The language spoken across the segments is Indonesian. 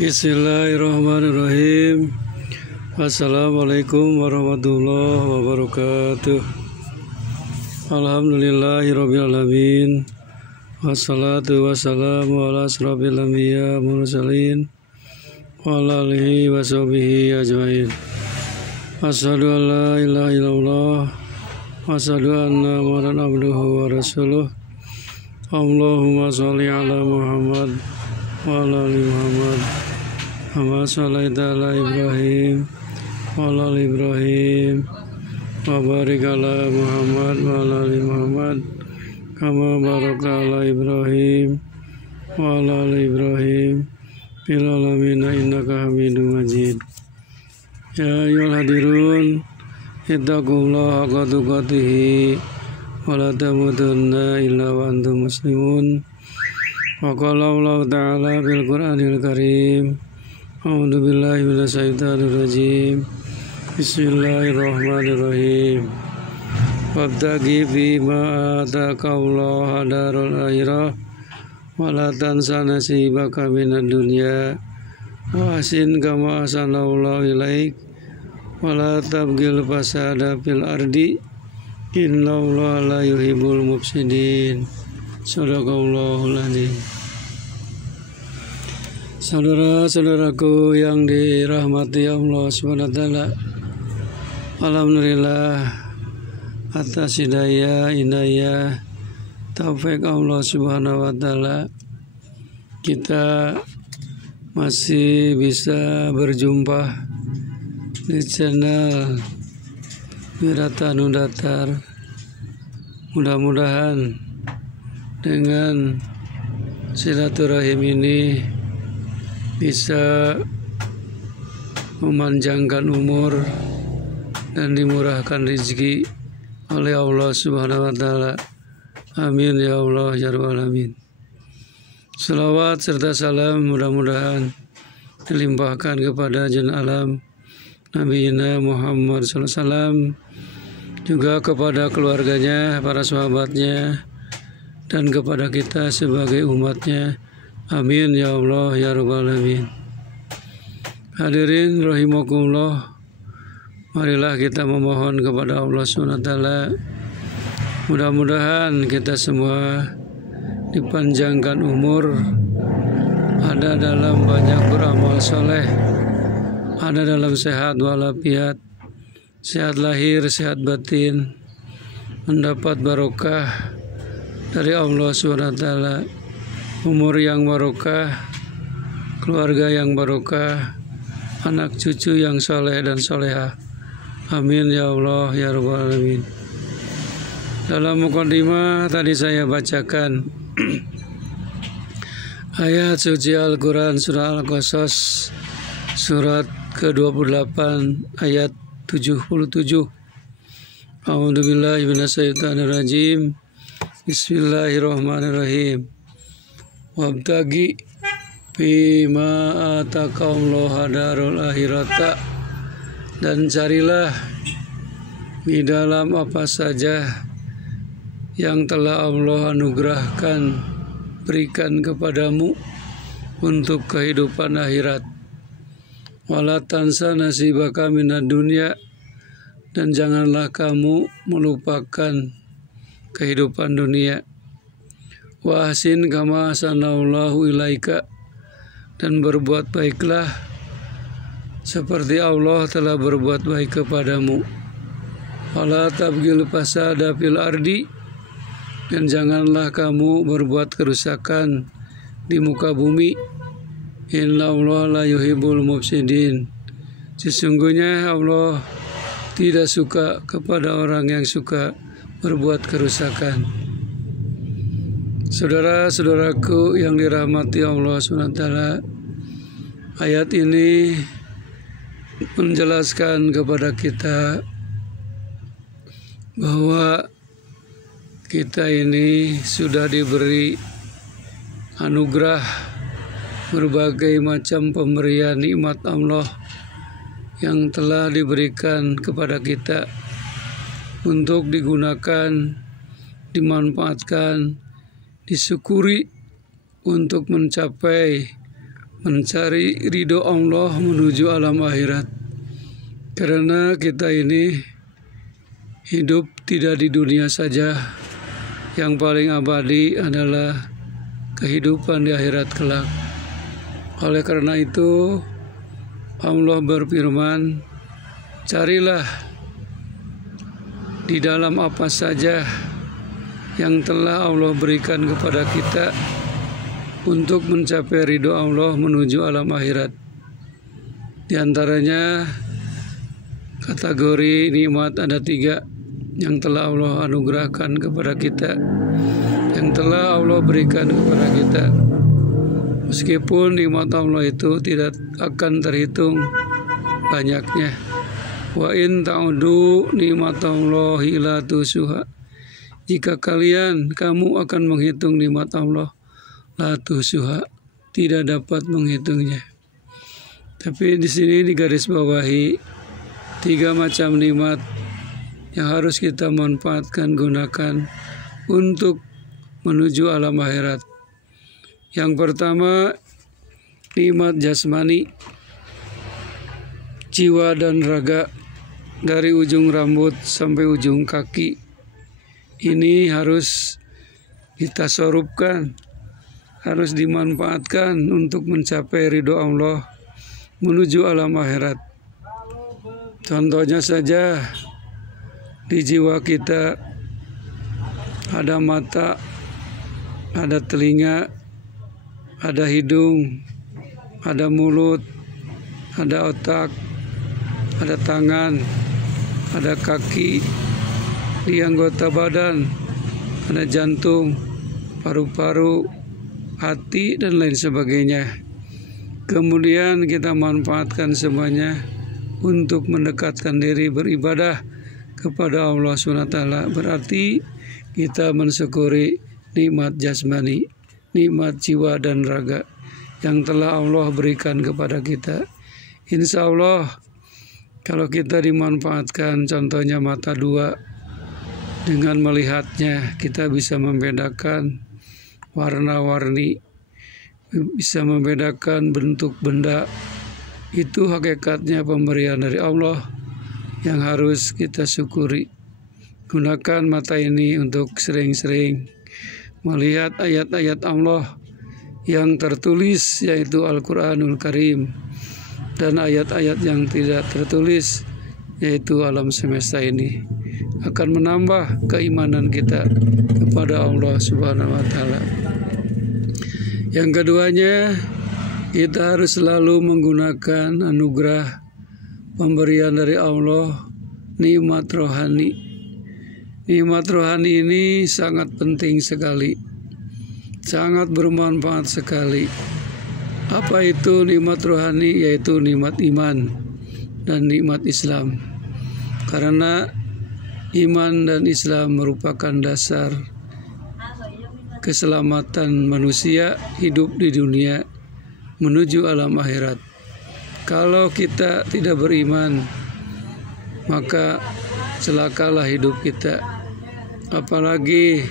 Bismillahirrahmanirrahim. Assalamualaikum warahmatullahi wabarakatuh. Alhamdulillahirabbil alamin. Wassalatu wassalamu ala asrofil anbiya mursalin wa ala alihi washabihi ajmain. Asyhadu an la ilaha illallah wa asyhadu anna Muhammadan abduhu wa rasuluh. Allahumma sholli ala Muhammad wa ala ali Muhammad. Kama sholaita ala Ibrahim wa ala ali Ibrahim wa barik ala Muhammad wa ala ali Muhammad kama barakta ala Ibrahim wa ala ali Ibrahim fil alamin innaka Hamidum Majid. Ya ayyuhal hadirun ittaqullaha haqqa tuqatih wa la tamutunna illa wa antum muslimun. Wa qala Allah ta'ala fil Qur'anil Karim. A'udzu billahi minasyaitonir rajim. Bismillahirrahmanirrahim. Wabtaghi fima ataka Allah darul akhirah wa la tansa nasibaka minad dunya wa ahsin kama ahsanallahu ilaik wa la tabghil fasada fil ardi innallaha la yuhibbul mufsidin. Shadaqallahul adzim. Saudara-saudaraku yang dirahmati Allah SWT, alhamdulillah atas hidayah, inayah, taufik Allah SWT, kita masih bisa berjumpa di channel Wiratanu Datar. Mudah-mudahan dengan silaturahim ini bisa memanjangkan umur dan dimurahkan rezeki oleh Allah Subhanahu wa taala. Amin ya Allah ya rabbal alamin. Selawat serta salam mudah-mudahan dilimpahkan kepada jin alam Nabi Muhammad SAW, juga kepada keluarganya, para sahabatnya, dan kepada kita sebagai umatnya. Amin ya Allah ya rabbal alamin. Hadirin rahimakumullah, marilah kita memohon kepada Allah SWT, mudah-mudahan kita semua dipanjangkan umur, ada dalam banyak beramal soleh, ada dalam sehat walafiat, sehat lahir, sehat batin, mendapat barokah dari Allah SWT, umur yang barokah, keluarga yang barokah, anak cucu yang soleh dan solehah. Amin ya Allah ya rabbal alamin. Dalam mukadimah tadi saya bacakan ayat suci Al-Quran surah Al-Qasas surat ke-28 ayat 77. A'udzu billahi minasyaitonir rajim. Bismillahirrahmanirrahim. Wabtaghi fima ataka Allah darul akhirata, dan carilah di dalam apa saja yang telah Allah anugerahkan, berikan kepadamu untuk kehidupan akhirat. Wala tansa nasibaka minad dunya, dan janganlah kamu melupakan kehidupan dunia. Wa ahsin kama ahsanallahu ilaika, dan berbuat baiklah seperti Allah telah berbuat baik kepadamu. Wala tabghil fasada fil ardi, dan janganlah kamu berbuat kerusakan di muka bumi. Innallaha la yuhibbul mufsidin, sesungguhnya Allah tidak suka kepada orang yang suka berbuat kerusakan. Saudara-saudaraku yang dirahmati Allah SWT, ayat ini menjelaskan kepada kita bahwa kita ini sudah diberi anugerah berbagai macam pemberian nikmat Allah yang telah diberikan kepada kita untuk digunakan, dimanfaatkan, disyukuri untuk mencapai mencari ridho Allah menuju alam akhirat. Karena kita ini hidup tidak di dunia saja, yang paling abadi adalah kehidupan di akhirat kelak. Oleh karena itu Allah berfirman, carilah di dalam apa saja yang telah Allah berikan kepada kita untuk mencapai ridho Allah menuju alam akhirat. Di antaranya kategori nikmat ada 3 yang telah Allah anugerahkan kepada kita, yang telah Allah berikan kepada kita. Meskipun nikmat Allah itu tidak akan terhitung banyaknya. Wa in ta'udu nikmatallahi la tusuha. Jika kamu akan menghitung nikmat Allah, la tusuha, tidak dapat menghitungnya. Tapi di sini digarisbawahi 3 macam nikmat yang harus kita manfaatkan, gunakan untuk menuju alam akhirat. Yang pertama, nikmat jasmani, jiwa dan raga, dari ujung rambut sampai ujung kaki. Ini harus kita sorupkan, harus dimanfaatkan untuk mencapai ridho Allah menuju alam akhirat. Contohnya saja, di jiwa kita ada mata, ada telinga, ada hidung, ada mulut, ada otak, ada tangan, ada kaki, di anggota badan, ada jantung, paru-paru, hati, dan lain sebagainya. Kemudian kita manfaatkan semuanya untuk mendekatkan diri beribadah kepada Allah SWT. Berarti kita mensyukuri nikmat jasmani, nikmat jiwa dan raga yang telah Allah berikan kepada kita. Insya Allah kalau kita dimanfaatkan, contohnya mata 2, dengan melihatnya kita bisa membedakan warna-warni, bisa membedakan bentuk benda. Itu hakikatnya pemberian dari Allah yang harus kita syukuri. Gunakan mata ini untuk sering-sering melihat ayat-ayat Allah yang tertulis, yaitu Al-Quranul Karim, dan ayat-ayat yang tidak tertulis, yaitu alam semesta ini, akan menambah keimanan kita kepada Allah Subhanahu wa Ta'ala. Yang keduanya, kita harus selalu menggunakan anugerah pemberian dari Allah, nikmat rohani. Nikmat rohani ini sangat penting sekali, sangat bermanfaat sekali. Apa itu nikmat rohani? Yaitu nikmat iman dan nikmat Islam. Karena iman dan Islam merupakan dasar keselamatan manusia hidup di dunia menuju alam akhirat. Kalau kita tidak beriman, maka celakalah hidup kita. Apalagi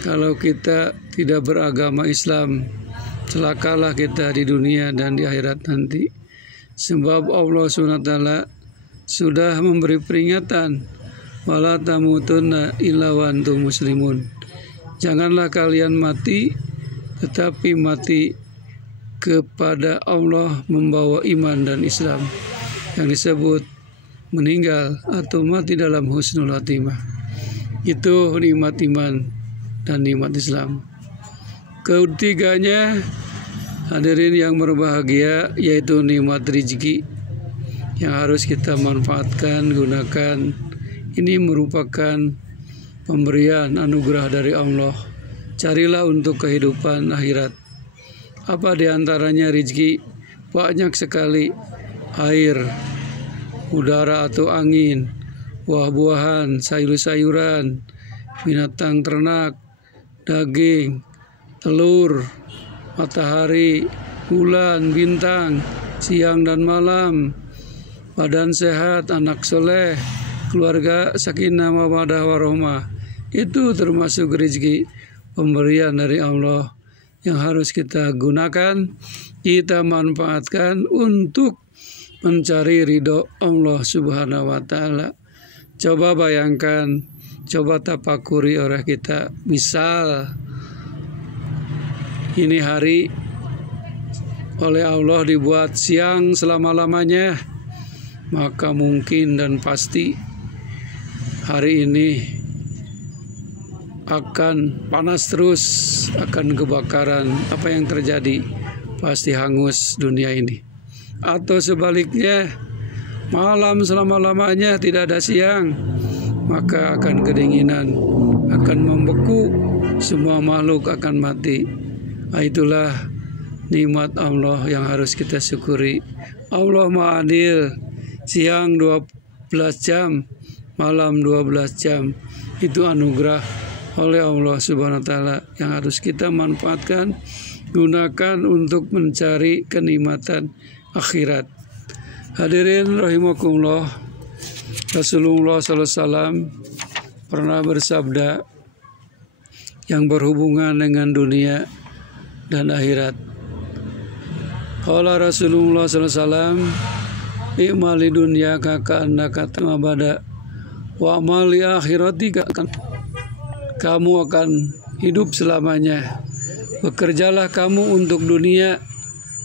kalau kita tidak beragama Islam, celakalah kita di dunia dan di akhirat nanti. Sebab Allah SWT sudah memberi peringatan, wala tamutunna illa wa antum muslimun. Janganlah kalian mati, tetapi mati kepada Allah membawa iman dan Islam, yang disebut meninggal atau mati dalam husnul khatimah. Itu nikmat iman dan nikmat Islam. Ketiganya, hadirin yang berbahagia, yaitu nikmat rezeki yang harus kita manfaatkan, gunakan. Ini merupakan pemberian anugerah dari Allah. Carilah untuk kehidupan akhirat. Apa diantaranya rezeki? Banyak sekali. Air, udara atau angin, buah-buahan, sayur-sayuran, binatang ternak, daging, telur, matahari, bulan, bintang, siang dan malam, badan sehat, anak soleh, keluarga sakinah mawaddah warahmah. Itu termasuk rezeki pemberian dari Allah yang harus kita gunakan, kita manfaatkan untuk mencari ridho Allah Subhanahu wa Ta'ala. Coba bayangkan, coba tapakuri oleh kita, misal ini hari oleh Allah dibuat siang selama-lamanya, maka mungkin dan pasti hari ini akan panas terus, akan kebakaran. Apa yang terjadi? Pasti hangus dunia ini. Atau sebaliknya, malam selama-lamanya tidak ada siang, maka akan kedinginan, akan membeku, semua makhluk akan mati. Itulah nikmat Allah yang harus kita syukuri. Allah Maha Adil, siang 12 jam, malam 12 jam. Itu anugerah oleh Allah Subhanahu wa Ta'ala yang harus kita manfaatkan, gunakan untuk mencari kenikmatan akhirat. Hadirin rahimakumullah, Rasulullah SAW pernah bersabda yang berhubungan dengan dunia dan akhirat. Qala Rasulullah SAW, i'mali dunyaka ka'annaka tamabada wa amali akhiratika, kamu akan hidup selamanya. Bekerjalah kamu untuk dunia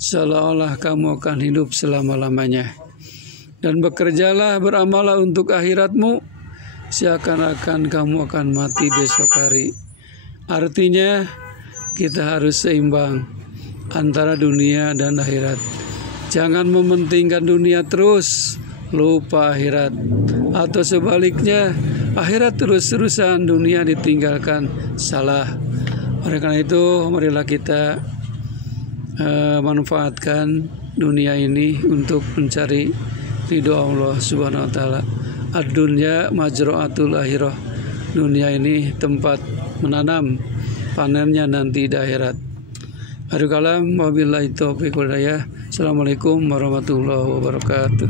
seolah-olah kamu akan hidup selama-lamanya. Dan bekerjalah, beramalah untuk akhiratmu seakan-akan kamu akan mati besok hari. Artinya kita harus seimbang antara dunia dan akhirat. Jangan mementingkan dunia terus, lupa akhirat. Atau sebaliknya, akhirat terus-terusan, dunia ditinggalkan, salah. Oleh karena itu, marilah kita manfaatkan dunia ini untuk mencari ridho Allah Subhanahu wa Ta'ala. Ad-dunya majra'atul akhirah. Dunia ini tempat menanam, panennya nanti di akhirat. Akhirul kalam, wabillahi taufiq wal hidayah. Assalamualaikum warahmatullahi wabarakatuh.